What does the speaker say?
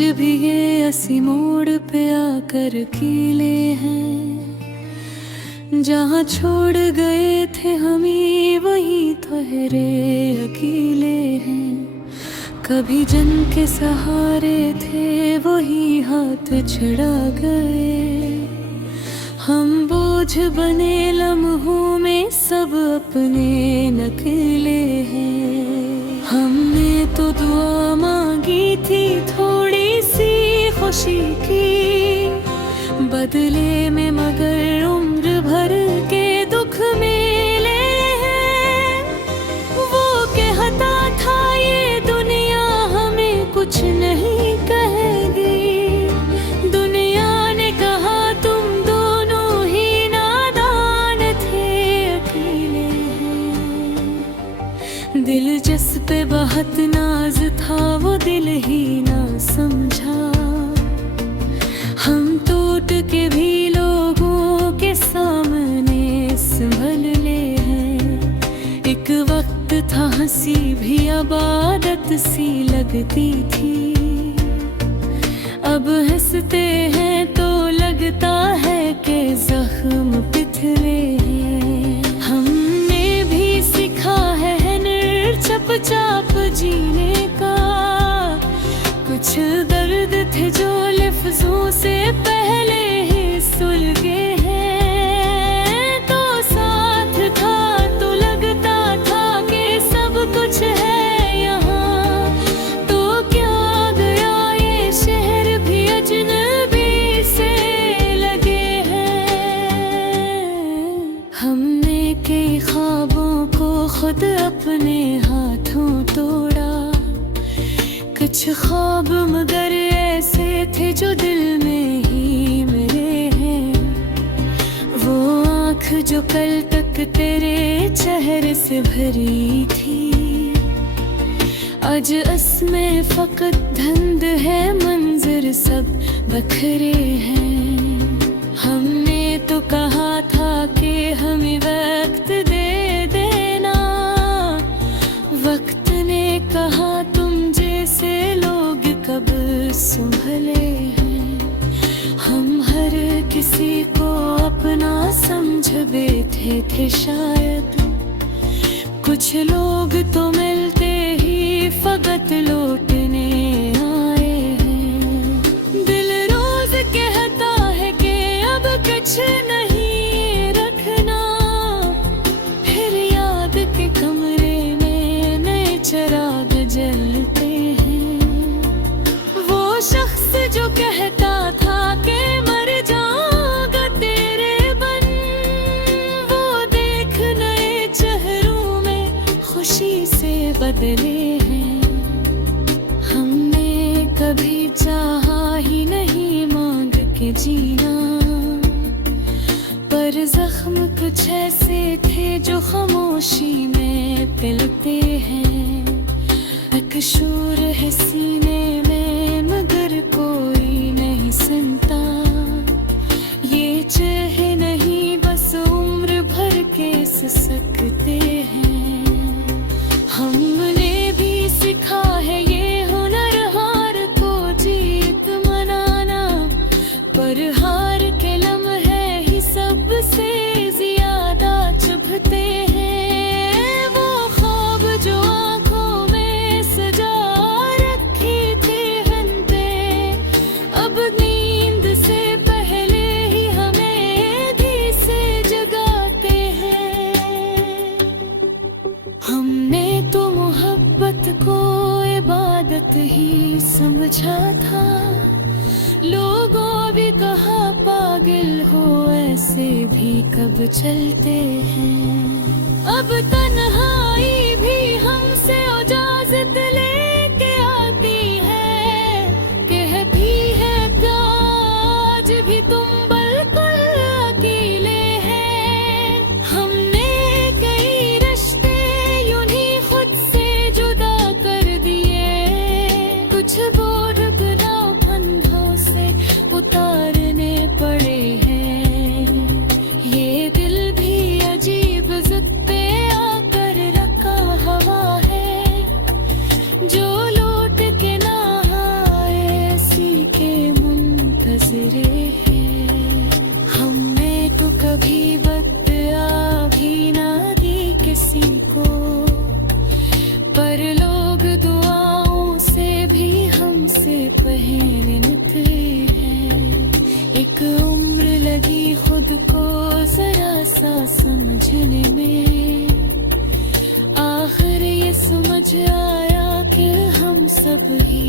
आज भी ये असी मोड़ पे आकर कीले हैं, जहाँ छोड़ गए थे हमी वहीं ठहरे अकेले हैं। कभी जन के सहारे थे वही हाथ छड़ा गए, हम बोझ बने लम्हों में सब अपने नकले हैं। हमने तो दुआ मांगी थी थोड़ी सी खुशी की बदले में, मगर उम्र भर के दुख मिले हैं। वो कहता था ये दुनिया हमें कुछ नहीं कहेगी, दुनिया ने कहा तुम दोनों ही नादान थे, अकेले हैं। दिल जिस पे बहुत नाज था वो दिल ही ना समझा, हम टूट के भी लोगों के सामने संभल ले हैं। एक वक्त था हंसी भी इबादत सी लगती थी, अब हंसते हैं तो लगता है कि जख्म पिथले हैं। हमने भी सीखा है चुपचाप जीने का, कुछ दर्द थे जो लफ्जों से पहले ही सुलगे हैं। तो साथ था तो लगता था कि सब कुछ है यहाँ, तो क्या गया ये शहर भी अजनबी से लगे हैं। हमने कई ख्वाबों को खुद अपने हाथों तोड़ा, कुछ ख्वाब मगर ऐसे थे जो दिल में ही मिले हैं। वो आँख जो कल तक तेरे चेहरे से भरी थी, आज उसमें फकत धुंध है, मंजर सब बखरे हैं। हमने तो कहा था कि हमें वक्त दे देना, वक्त ने कहा तुम जैसे लोग कब संभले हैं। हम हर किसी को अपना समझ बैठे थे शायद, कुछ लोग तो मिलते ही फकत लौटने आए हैं। दिल रोज कहता है कि अब कुछ नहीं रखना, फिर याद के कमरे में नए चिराग जलते हैं। वो शख्स जो कहता था कि मर जाऊंगा तेरे बन, वो देख नए चेहरों में खुशी से बदले हैं। हमने कभी चाहा ही नहीं मांग के जीना, पर जख्म कुछ ऐसे थे जो खामोशी में पिलते हैं। अकशूर है सीने में मगर कोई नहीं सुनता, ये चाहे नहीं बस उम्र भर के सिसकते हैं। हमने भी सीखा है ये हुनर हार को जीत मनाना, पर हार के लम्हे ही सबसे ज्यादा चुभते हैं। वो ख्वाब जो आंखों में सजा रखी थी हंते, अब नींद से पहले ही हमें धी से जगाते हैं। हमने तो मोहब्बत को इबादत ही समझा था, लोगों भी कहा पागल हो ऐसे भी कब चलते हैं। अब तन्हाई भी हमसे इजाजत लेके आती है, कहती है आज भी तुम बिल्कुल अकेले हैं। हमने कई रिश्ते यूं ही खुद से जुदा कर दिए, कुछ बोझ गुनाह फंदों से उतारने पड़े हैं। ये दिल भी अजीब जिद पे आ ही